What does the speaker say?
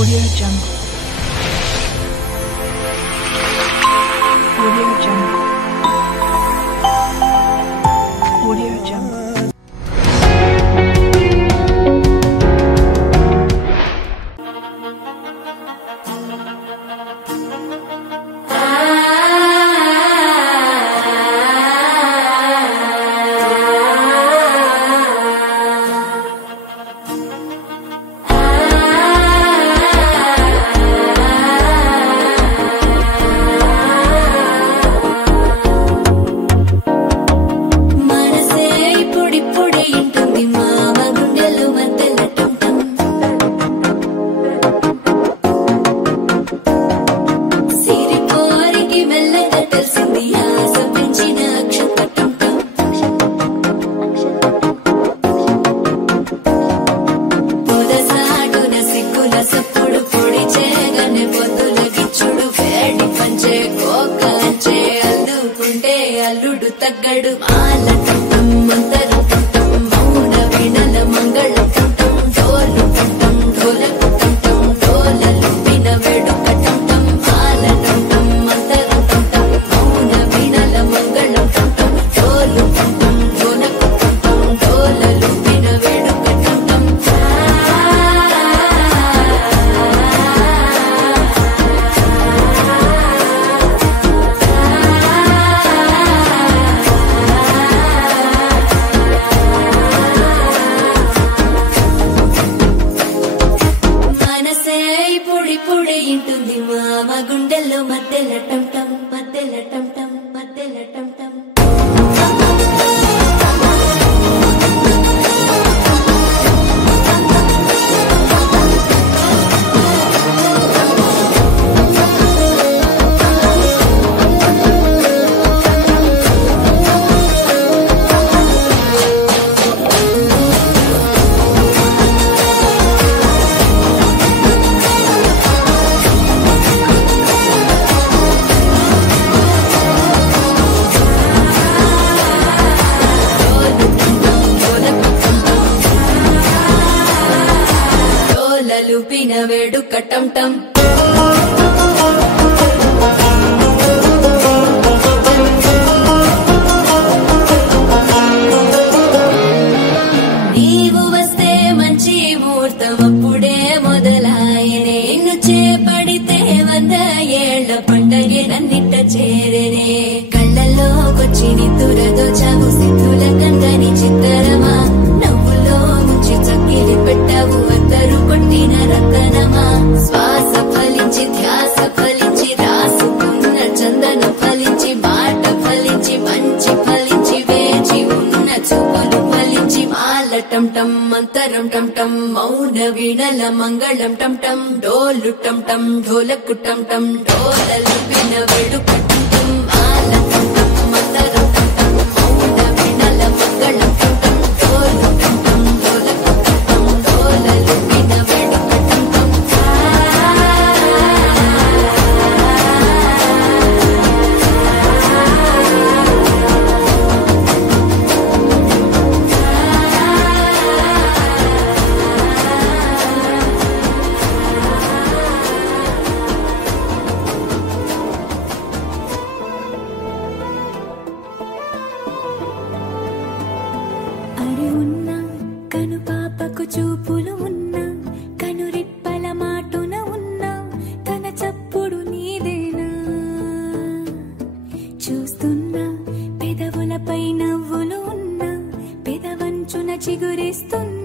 Audio Jungle. Audio Jungle. Audio Jungle. అల్లుడు తగ్గడు మాలటం మంతరం టం మౌన వినల మంగళం టం డోలు టం డోలకు టం డోలలు విన వేడుక టం మాలటం మంతరం టం మౌన వినల మంగళం టం డోలు టం డోలకు టం డోలలు విన వేడుక టం ఇంటుంది మామ గుండెల్లో మధ్యల టం టం మధ్యల టం టం మధ్యల టం టం లూపిన వేడుక టం టం నీవు వస్తే మంచి ముహూర్తం అప్పుడే మొదలాయనే నిన్ను చేపడితే 100 ఏళ్ల పండగే నన్నిట్ట చేరనే కళ్ళల్లోకొచ్చి నిద్దురదోచావు సిద్ధుల కందని చిత్తరమా నవ్వులో ముంచి చక్కిలి పెట్టావు అద్దరు కొట్టిన రతనమా శ్వాస ఫలించి ధ్యాస ఫలించి రాసుకున్న చందన ఫలించి మాట ఫలించి మంచి ఫలించి వేచి ఉన్న చూపులు ఫలించి మాల టం టం మంతరం టం టం మౌన వీణల మంగళం టం టం డోలు టం టం ఢోలకు టం టం డోలలు విన వేడుక టం టం మాల టం టం మంతరం టం టం మౌన వీణల మంగళం టం టం డోలు టం టం ఢోలకు టం టం డోలలు విన వేడుక టం టం అరి ఉన్నా కను పాపకు చూపులు ఉన్నా కను రిప్పల మాటున ఉన్నా తన చప్పుడు నీదేనా చూస్తున్నా పెదవులపై నవ్వులు ఉన్నా పెదవంచున చిగురిస్తున్నా